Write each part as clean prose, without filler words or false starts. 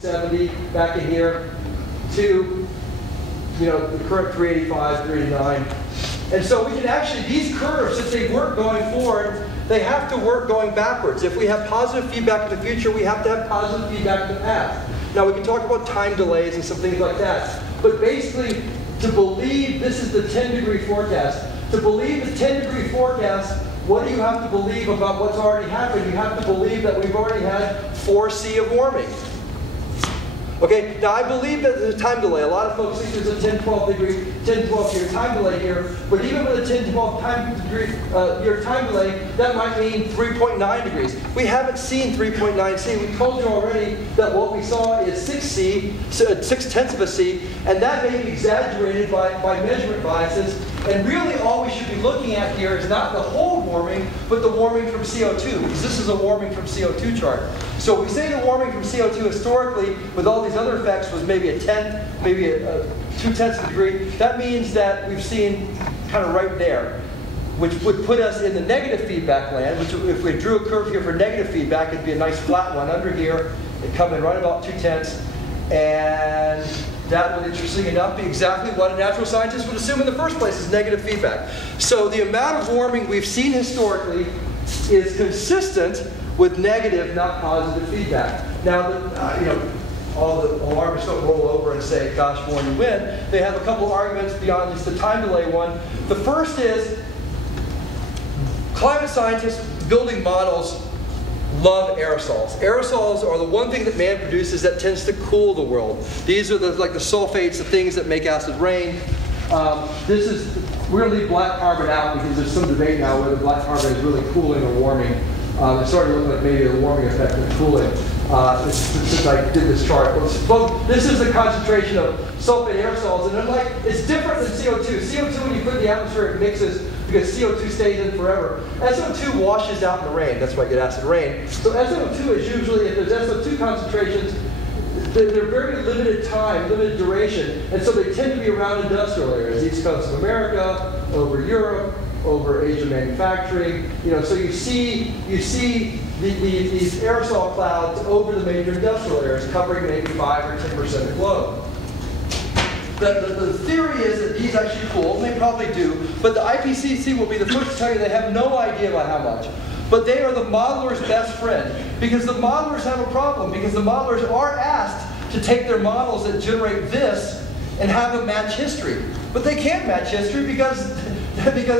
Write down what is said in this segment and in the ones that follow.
70 back in here to, the current 385, 389. And so we can actually, these curves, if they work going forward, they have to work going backwards. If we have positive feedback in the future, we have to have positive feedback in the past. Now we can talk about time delays and some things like that. But basically, to believe this is the 10-degree forecast, to believe the 10-degree forecast, what do you have to believe about what's already happened? You have to believe that we've already had 4C of warming. Okay, now I believe that there's a time delay. A lot of folks think there's a 10, 12 year time delay here, but even with a 10, 12 year time delay, that might mean 3.9 degrees. We haven't seen 3.9C. We told you already that what we saw is 6C, 6/10 of a C, and that may be exaggerated by measurement biases. And really all we should be looking at here is not the whole warming, but the warming from CO2, because this is a warming from CO2 chart. So we say the warming from CO2 historically, with all these other effects, was maybe a 10, maybe a 2/10 of a degree. That means that we've seen kind of right there, which would put us in the negative feedback land, which if we drew a curve here for negative feedback, it'd be a nice flat one under here. It'd come in right about 2/10, and that would, interesting enough, be exactly what a natural scientist would assume in the first place is negative feedback. So the amount of warming we've seen historically is consistent with negative, not positive feedback. Now, all the alarmists don't roll over and say, gosh, Warren, you win. They have a couple arguments beyond just the time delay one. The first is climate scientists building models love aerosols. Aerosols are the one thing that man produces that tends to cool the world. These are like the sulfates, the things that make acid rain. We're going to leave black carbon out because there's some debate now whether black carbon is really cooling or warming. It's starting to look like maybe a warming effect of cooling since I did this chart. Well, this is the concentration of sulfate aerosols, and it's different than CO2. CO2, when you put in the atmosphere, it mixes because CO2 stays in forever. SO2 washes out in the rain. That's why you get acid rain. So SO2 is usually, if there's SO2 concentrations, they're very limited time, limited duration, and so they tend to be around industrial areas, East Coast of America, over Europe, over Asia manufacturing. So you see these aerosol clouds over the major industrial areas, covering maybe 5 or 10% of the globe. The theory is that these actually cool, and they probably do, but the IPCC will be the first to tell you they have no idea about how much. But they are the modeler's best friend, because the modelers have a problem, because the modelers are asked to take their models that generate this and have them match history. But they can't match history because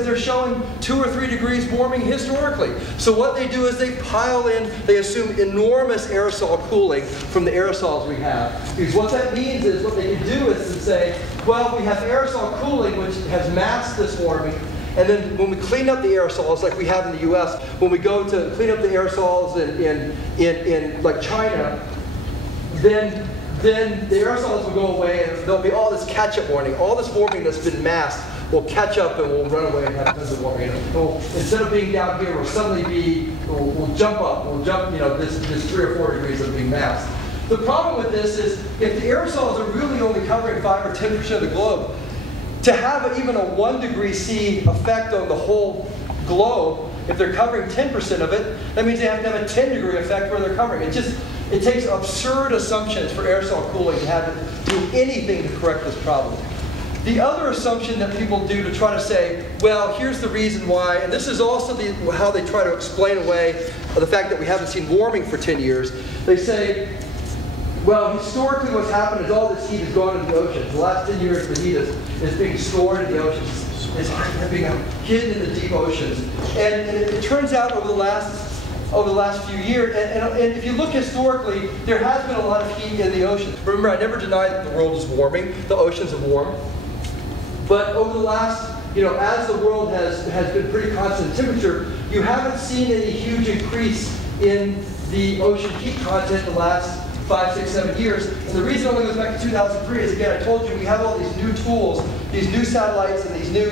they're showing 2 or 3 degrees warming historically. So what they do is they pile in, they assume enormous aerosol cooling from the aerosols we have. Because what that means is, what they can do is to say, well, we have aerosol cooling which has masked this warming, and then when we clean up the aerosols, like we have in the US, when we go to clean up the aerosols in like China, then the aerosols will go away and there'll be all this catch-up warming. All this warming that's been masked will catch up and we'll run away and have tons of warming. Instead of being down here, we'll jump up. We'll jump, this 3 or 4 degrees of being masked. The problem with this is, if the aerosols are really only covering 5 or 10% of the globe, to have even a 1 degree C effect on the whole globe, if they're covering 10% of it, that means they have to have a 10-degree effect where they're covering. It takes absurd assumptions for aerosol cooling to have it do anything to correct this problem. The other assumption that people do to try to say, well, here's the reason why, and this is also how they try to explain away the fact that we haven't seen warming for 10 years. They say, well, historically what's happened is all this heat has gone into the oceans. The last 10 years the heat is being stored in the oceans. It's being hidden in the deep oceans. And it turns out over the last few years, and if you look historically, there has been a lot of heat in the oceans. Remember, I never denied that the world is warming. The oceans have warmed. But over the last, as the world has been pretty constant in temperature, you haven't seen any huge increase in the ocean heat content in the last 5, 6, 7 years. And the reason it only goes back to 2003 is, again, I told you, we have all these new tools, these new satellites and these new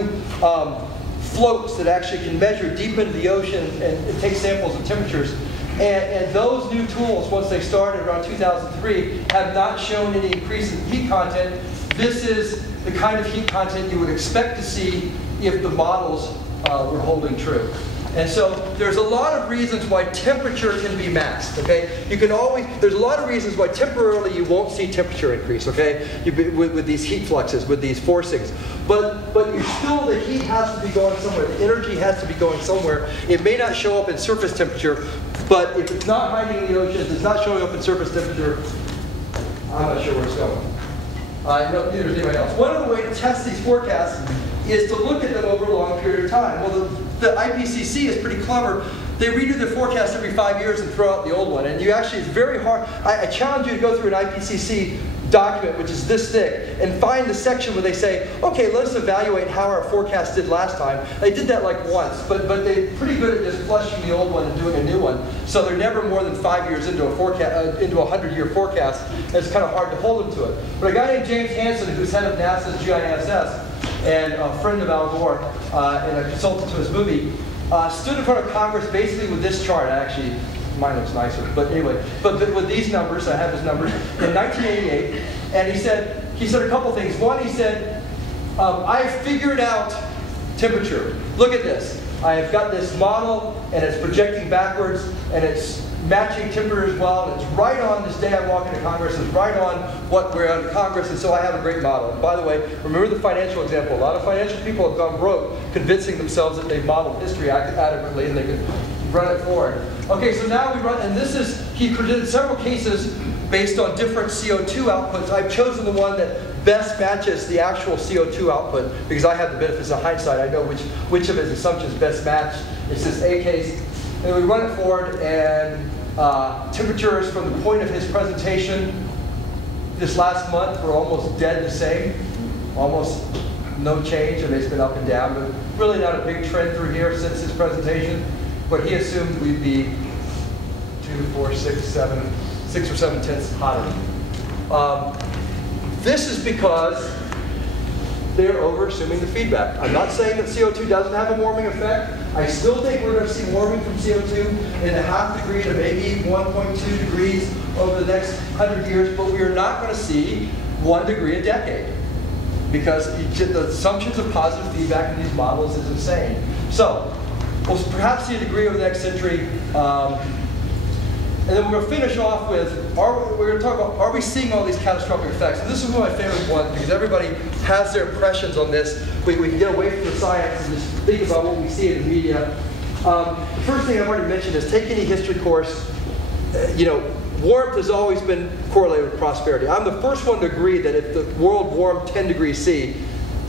floats that actually can measure deep into the ocean and take samples of temperatures. And those new tools, once they started around 2003, have not shown any increase in heat content. This is the kind of heat content you would expect to see if the models were holding true. And so there's a lot of reasons why temperature can be masked, okay? You can always, there's a lot of reasons why temporarily you won't see temperature increase, okay? With these heat fluxes, with these forcings. But you still, the heat has to be going somewhere. The energy has to be going somewhere. It may not show up in surface temperature, but if it's not hiding in the oceans, it's not showing up in surface temperature, I'm not sure where it's going. No, neither is anybody else. One other way to test these forecasts is to look at them over a long period of time. Well, the IPCC is pretty clever. They redo their forecast every 5 years and throw out the old one. And you actually, it's very hard. I challenge you to go through an IPCC document, which is this thick, and find the section where they say, okay, let's evaluate how our forecast did last time. They did that like once, but they're pretty good at just flushing the old one and doing a new one. So they're never more than 5 years into a forecast, into a 100-year forecast. And it's kind of hard to hold them to it. But a guy named James Hansen, who's head of NASA's GISS, and a friend of Al Gore, and a consultant to his movie, stood in front of Congress basically with this chart. Actually, mine looks nicer, but anyway, but with these numbers, I have his numbers, in 1988, and he said a couple things. One, he said, I figured out temperature. Look at this. I've got this model, and it's projecting backwards, and it's matching temperature as well, and it's right on this day I walk into Congress, it's right on what we're on Congress, and so I have a great model. And by the way, remember the financial example. A lot of financial people have gone broke convincing themselves that they've modeled history adequately and they can run it forward. Okay, so now we run, and this is, he presented several cases based on different CO2 outputs. I've chosen the one that best matches the actual CO2 output because I have the benefits of hindsight. I know which of his assumptions best match. It's this A case. And we run it forward, and temperatures from the point of his presentation this last month were almost dead the same. Almost no change, and they've been up and down, but really not a big trend through here since his presentation. But he assumed we'd be 6 or 7 tenths hotter. This is because they're over-assuming the feedback. I'm not saying that CO2 doesn't have a warming effect. I still think we're going to see warming from CO2 in a ½ degree to maybe 1.2 degrees over the next 100 years, but we are not going to see 1 degree a decade because the assumptions of positive feedback in these models is insane. So we'll perhaps see a degree over the next century. And then we're going to finish off with, we're going to talk about, are we seeing all these catastrophic effects? And this is one of my favorite ones because everybody has their impressions on this. We can get away from the science and just think about what we see in the media. The first thing I've already mentioned is take any history course. Warmth has always been correlated with prosperity. I'm the first one to agree that if the world warmed 10 degrees C,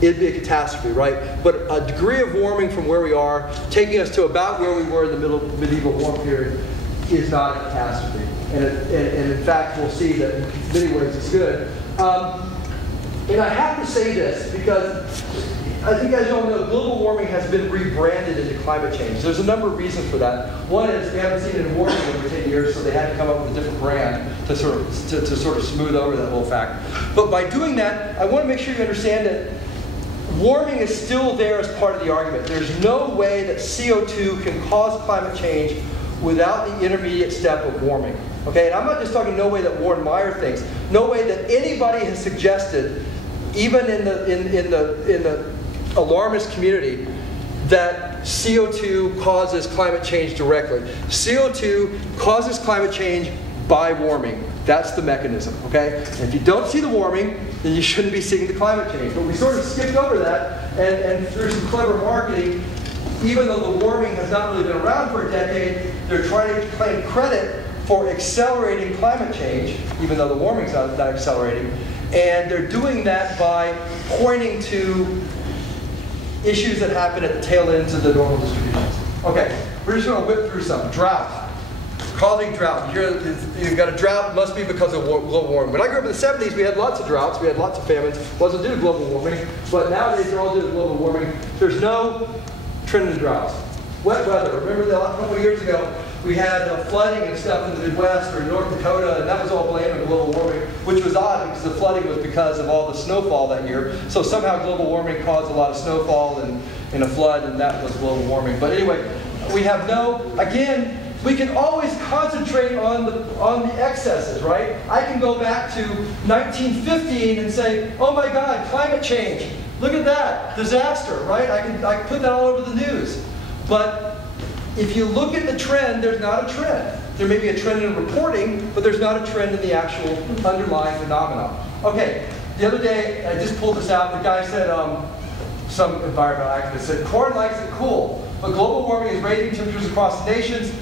it'd be a catastrophe, right? But a degree of warming from where we are, taking us to about where we were in the medieval warm period, is not a catastrophe. And in fact, we'll see that in many ways it's good. And I have to say this because I think, as you all know, global warming has been rebranded into climate change. There's a number of reasons for that. One is we haven't seen it in warming in over 10 years, so they had to come up with a different brand to sort of smooth over that whole fact. But by doing that, I want to make sure you understand that warming is still there as part of the argument. There's no way that CO2 can cause climate change without the intermediate step of warming. Okay, and I'm not just talking no way that Warren Meyer thinks, no way that anybody has suggested, even in the alarmist community, that CO2 causes climate change directly. CO2 causes climate change by warming. That's the mechanism, okay? And if you don't see the warming, then you shouldn't be seeing the climate change. But we sort of skipped over that, and through some clever marketing, even though the warming has not really been around for a decade, they're trying to claim credit for accelerating climate change, even though the warming's not accelerating. And they're doing that by pointing to issues that happen at the tail ends of the normal distributions. Okay, we're just going to whip through some. Drought. Causing drought. You've got a drought, must be because of global warming. When I grew up in the 70s, we had lots of droughts, we had lots of famines. It wasn't due to global warming, but nowadays they're all due to global warming. There's no trend in droughts. Wet weather. Remember that a couple of years ago, we had flooding and stuff in the Midwest or North Dakota, and that was all blamed on global warming, which was odd because the flooding was because of all the snowfall that year. So somehow global warming caused a lot of snowfall and a flood, and that was global warming. But anyway, we have again, we can always concentrate on the excesses, right? I can go back to 1915 and say, oh my God, climate change. Look at that, disaster, right? I can put that all over the news. But if you look at the trend, there's not a trend. There may be a trend in reporting, but there's not a trend in the actual underlying phenomenon. Okay, the other day, I just pulled this out. The guy said, some environmental activist said, corn likes it cool, but global warming is raising temperatures across the nations.